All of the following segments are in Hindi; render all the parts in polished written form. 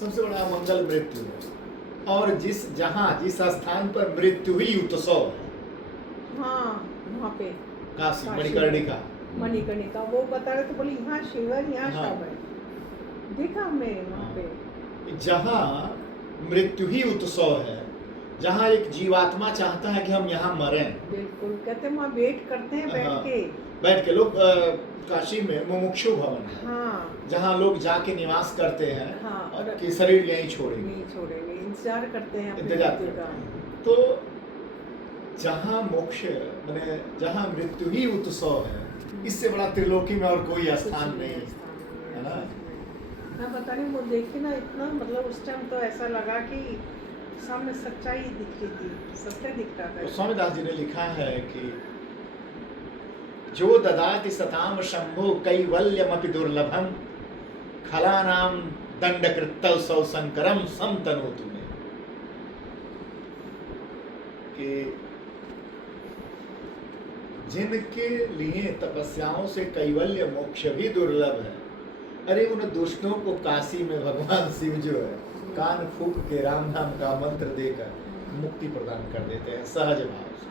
सबसे बड़ा मंगल मृत्यु है। और जिस स्थान पर मृत्यु ही उत्सव है, हाँ वहाँ पे काशी मणिकर्णिका, मणिकर्णिका वो बता रहे थे, बोले यहाँ शिव है, यहाँ हाँ। शव है। देखा हमने वहाँ पे, जहाँ मृत्यु ही उत्सव है, जहाँ एक जीवात्मा चाहता है कि हम यहाँ मरें। बिल्कुल, कहते हैं वहाँ वेट करते हैं बैठ के लोग काशी में मुमुक्षु भवन है, हाँ, जहाँ लोग जाके निवास करते हैं, हाँ, और कि शरीर यहीं छोड़ेंगे, इंतजार करते हैं अपने इंतजार मृत्यु करते का। हैं। तो जहाँ मोक्ष माने जहाँ मृत्यु ही उत्सव है, इससे बड़ा त्रिलोकी में और कोई स्थान नहीं है ना। मैं बता रही हूँ, वो देख के ना इतना मतलब उस टाइम तो ऐसा लगा कि सामने सच्चाई दिख रही थी, सत्य दिख रहा था। तो स्वामीदास जी ने लिखा है कि जो ददाति सताम शंभु कैवल्यमपि दुर्लभम खलानाम दंडकृतौ सौ संकरम समतनोतु में, कि जिनके लिए तपस्याओं से कैवल्य मोक्ष भी दुर्लभ है, अरे उन दुष्टों को काशी में भगवान शिव जो है कान फूंक के राम नाम का मंत्र देकर मुक्ति प्रदान कर देते हैं सहज भाव से।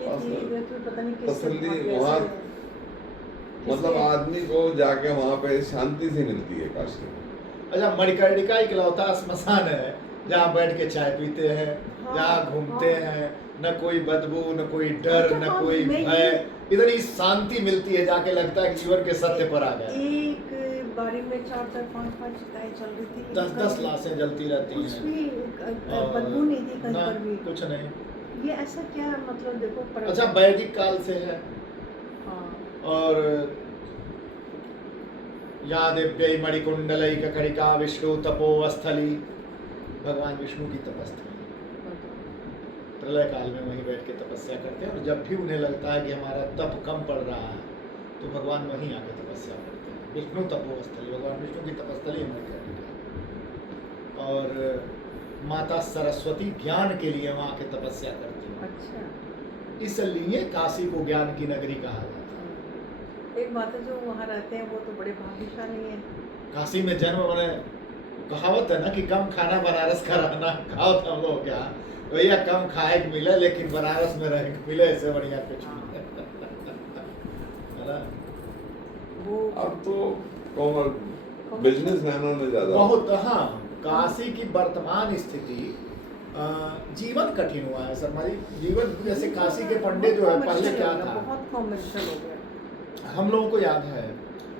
ये तो पता नहीं किस तसल्ली वहाँ, मतलब आदमी को जाके वहाँ पे शांति से मिलती है काशी में। अच्छा, मणिकर्णिका इकलौता स्मशान है जहाँ बैठ के चाय पीते हैं, जहाँ घूमते हैं, न कोई बदबू, न कोई डर, न कोई भय, इतनी शांति मिलती है, जाके लगता है कि जीवन के सत्य पर आ गए। एक बारी में 4-4, 5-5 चिताएं चल रही थी, 10-10 लाशें जलती रहती कुछ हैं, भी बदबू नहीं थी कहीं पर भी, कुछ नहीं। ये ऐसा क्या मतलब देखो अच्छा, वैदिक काल से है। और या दिव्यै मणिकुंडलैककणिका विष्णु तपोस्थली, भगवान विष्णु की तपस्थली, प्रलय काल में वहीं बैठ के तपस्या करते हैं। और जब भी उन्हें लगता है कि हमारा तप कम पड़ रहा है, तो भगवान वहीं आके तपस्या करते हैं। विष्णु तपोस्थली, भगवान विष्णु की तपस्थली है। और माता सरस्वती ज्ञान के लिए वहाँ के तपस्या करती है। अच्छा, इसलिए काशी को ज्ञान की नगरी कहा जाता है। एक बात है, जो वहाँ रहते हैं वो तो बड़े भाग्यशाली हैं। काशी में जन्म मैंने कहावत है ना कि कम खाना बनारस का रहना, खाओ तो हम लोग क्या भैया कम खाए के मिले, लेकिन बनारस में रह के मिले इससे बढ़िया कुछ नहीं है ना। वो अब तो बिजनेसमैनों ने ज्यादा बहुत, हाँ, काशी की वर्तमान स्थिति, जीवन कठिन हुआ है शर्मा जी। जीवन जैसे काशी के पंडित जो है, पहले क्या था, बहुत कॉमर्शियल हो गया। हम लोगों को याद है,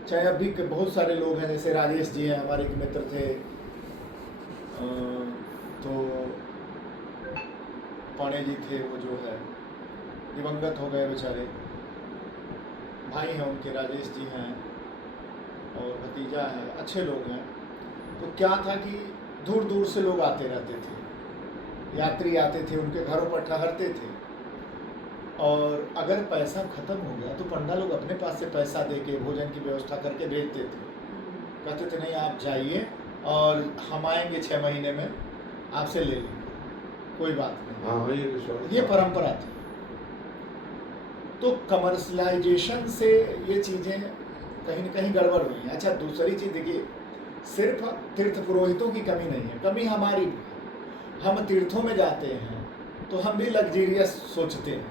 चाहे अभी के बहुत सारे लोग हैं, जैसे राजेश जी हैं, हमारे एक मित्र थे, तो पाणे जी थे, वो जो है दिवंगत हो गए बेचारे, भाई हैं उनके, राजेश जी हैं, और भतीजा है, अच्छे लोग हैं। तो क्या था कि दूर दूर से लोग आते रहते थे, यात्री आते थे, उनके घरों पर ठहरते थे, और अगर पैसा खत्म हो गया तो पंडा लोग अपने पास से पैसा दे के भोजन की व्यवस्था करके भेजते थे। कहते थे नहीं आप जाइए और हम आएंगे 6 महीने में, आपसे ले लेंगे, कोई बात नहीं। हाँ, ये परंपरा थी। तो कमर्शलाइजेशन से ये चीज़ें कहीं न कहीं गड़बड़ हुई हैं। अच्छा, दूसरी चीज़ देखिए, सिर्फ तीर्थ पुरोहितों की कमी नहीं है, कमी हमारी भी। हम तीर्थों में जाते हैं तो हम भी लग्जरियस सोचते हैं,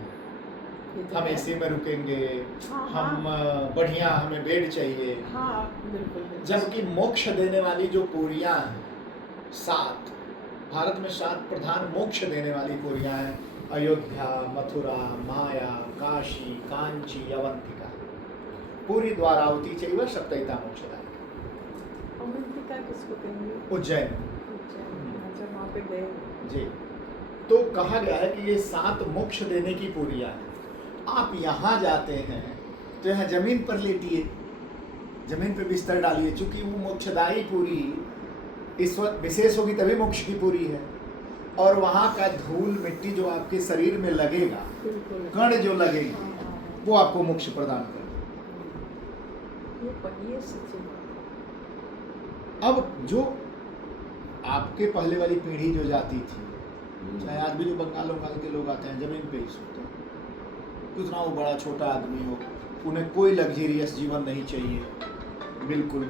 हम एसी में रुकेंगे, हम बढ़िया, हमें बेड चाहिए। हाँ, बिल्कुल। जबकि मोक्ष देने वाली जो पुरियाँ हैं, 7 भारत में 7 प्रधान मोक्ष देने वाली पुरियाँ हैं, अयोध्या, मथुरा, माया, काशी, कांची, अवंतिका, पूरी द्वारावती चैव सप्तैता मोक्षदायिका। अवंतिका किसको कहेंगे? उज्जैन। अच्छा, वहाँ पे गए जी। तो कहा गया है कि ये 7 मोक्ष देने की पुरियाँ हैं। आप यहाँ जाते हैं तो यहाँ जमीन पर लेटिए, जमीन पे बिस्तर डालिए, चूंकि वो मोक्षदायी पूरी इस वक्त विशेष होगी तभी मोक्ष की पूरी है। और वहाँ का धूल मिट्टी जो आपके शरीर में लगेगा, कण जो लगेगी, वो आपको मोक्ष प्रदान करेगा। ये सच्ची बात। अब जो आपके पहले वाली पीढ़ी जो जाती थी, चाहे आज भी जो बंगाल के लोग आते हैं, जमीन पे ही सोते हैं, कुछ ना वो बड़ा छोटा आदमी हो, उन्हें कोई लग्जरियस जीवन नहीं चाहिए, बिल्कुल